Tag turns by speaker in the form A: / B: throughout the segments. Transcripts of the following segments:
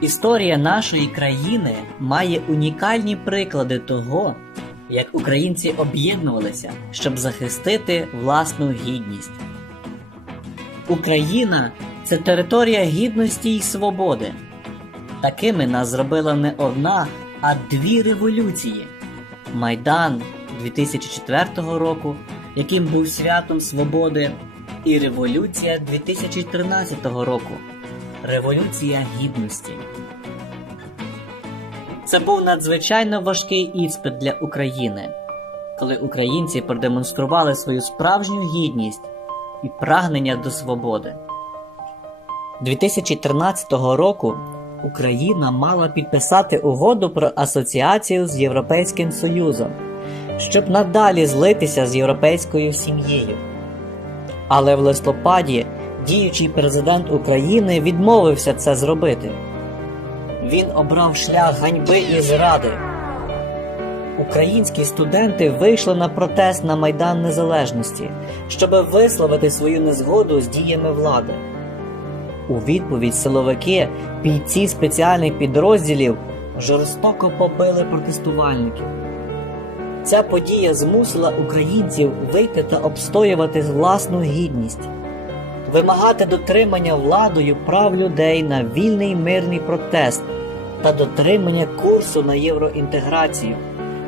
A: Історія нашої країни має унікальні приклади того, як українці об'єднувалися, щоб захистити власну гідність. Україна це територія гідності і свободи. Такими нас зробила не одна, а дві революції Майдан 2004 року, яким був святом Свободи, і Революція 2013 року. Революція Гідності. Це був надзвичайно важкий іспит для України, коли українці продемонстрували свою справжню гідність і прагнення до свободи. 2013 року Україна мала підписати угоду про асоціацію з Європейським Союзом, щоб надалі злитися з європейською сім'єю. Але в листопаді діючий президент України відмовився це зробити. Він обрав шлях ганьби і зради. Українські студенти вийшли на протест на Майдан Незалежності, щоб висловити свою незгоду з діями влади. У відповідь силовики, бійці спеціальних підрозділів жорстоко побили протестувальників. Ця подія змусила українців вийти та обстоювати власну гідність вимагати дотримання владою прав людей на вільний мирний протест та дотримання курсу на євроінтеграцію,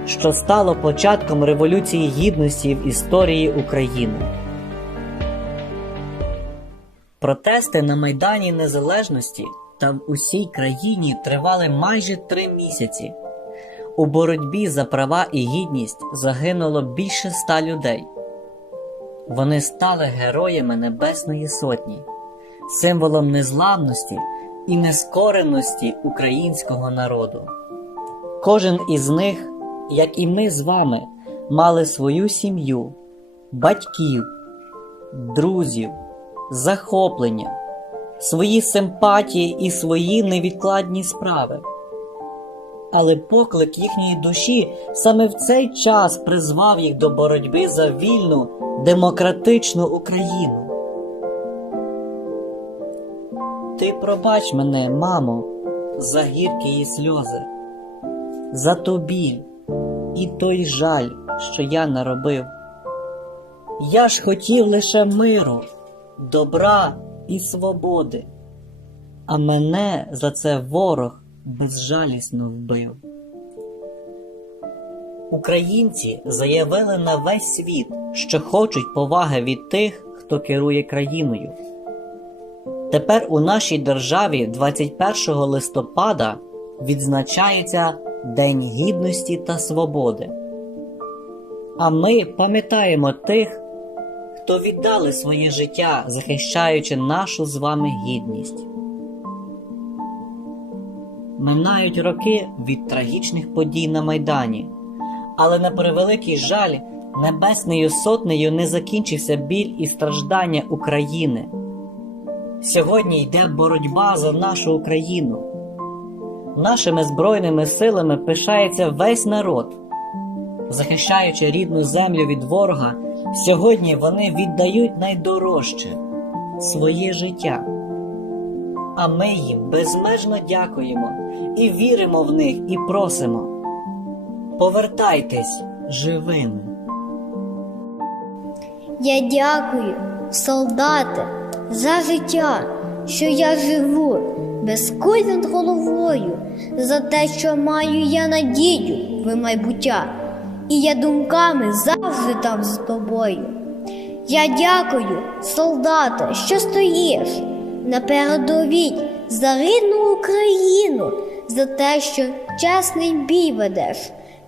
A: що стало початком Революції Гідності в історії України. Протести на Майдані Незалежності та в усій країні тривали майже три місяці. У боротьбі за права і гідність загинуло більше ста людей. Вони стали героями Небесної Сотні, символом незламності і нескореності українського народу. Кожен із них, як і ми з вами, мали свою сім'ю, батьків, друзів, захоплення, свої симпатії і свої невідкладні справи. Але поклик їхньої душі саме в цей час призвав їх до боротьби за вільну демократичну Україну. Ти пробач мене, мамо, за гіркі її сльози, за тобі і той жаль, що я наробив. Я ж хотів лише миру, добра і свободи, а мене за це ворог безжалісно вбив. Українці заявили на весь світ, що хочуть поваги від тих, хто керує країною. Тепер у нашій державі 21 листопада відзначається День Гідності та Свободи. А ми пам'ятаємо тих, хто віддали своє життя, захищаючи нашу з вами гідність. Минають роки від трагічних подій на Майдані але на превеликий жаль, небесною сотнею не закінчився біль і страждання України.
B: Сьогодні йде боротьба за нашу Україну. Нашими збройними силами пишається весь народ. Захищаючи рідну землю від ворога, сьогодні вони віддають найдорожче своє життя. А ми їм безмежно дякуємо і віримо в них і просимо. Повертайтесь живими.
C: Я дякую, солдати, за життя, що я живу без куль над головою, за те, що маю я надію в майбуття, і я думками завжди там з тобою. Я дякую, солдати, що стоїш на передовій за рідну Україну, за те, що чесний бій ведеш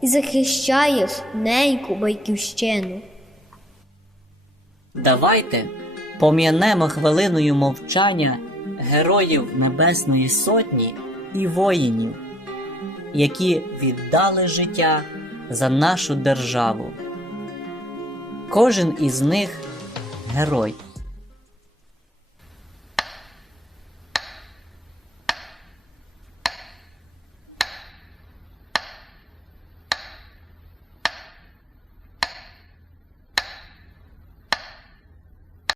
C: і захищаєш неньку батьківщину.
D: Давайте пом'янемо хвилиною мовчання героїв Небесної Сотні і воїнів, які віддали життя за нашу державу. Кожен із них герой.